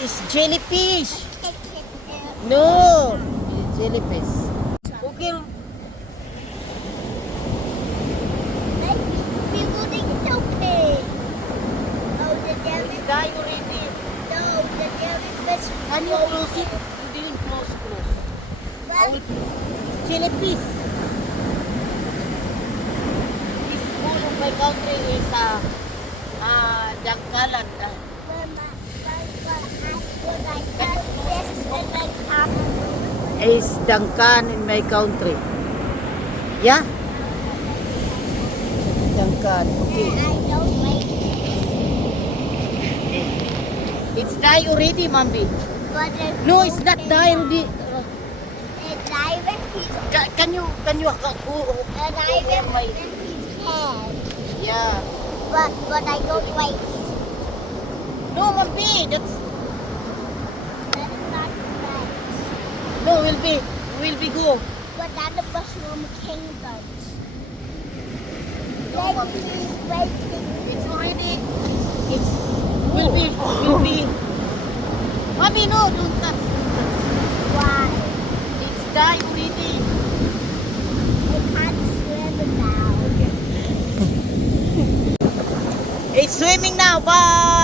It's jellyfish. No, it's jellyfish. Okay. It's died already. Can you close it? Do you close? Jellyfish. This school of my country is Dangkalan. Is Dangkan in my country. Yeah? Dangkan. Okay. It's die already, Mambi. No, it's not die already. Can you my yeah. But I don't like. No, Mambi, that's Not right. no will be go. But that the mushroom kingdoms. No, Mambi. Waiting. It's already it's will be Mambi, no, don't touch. Why? It's die already. I can't swim now. It's swimming now. Bye.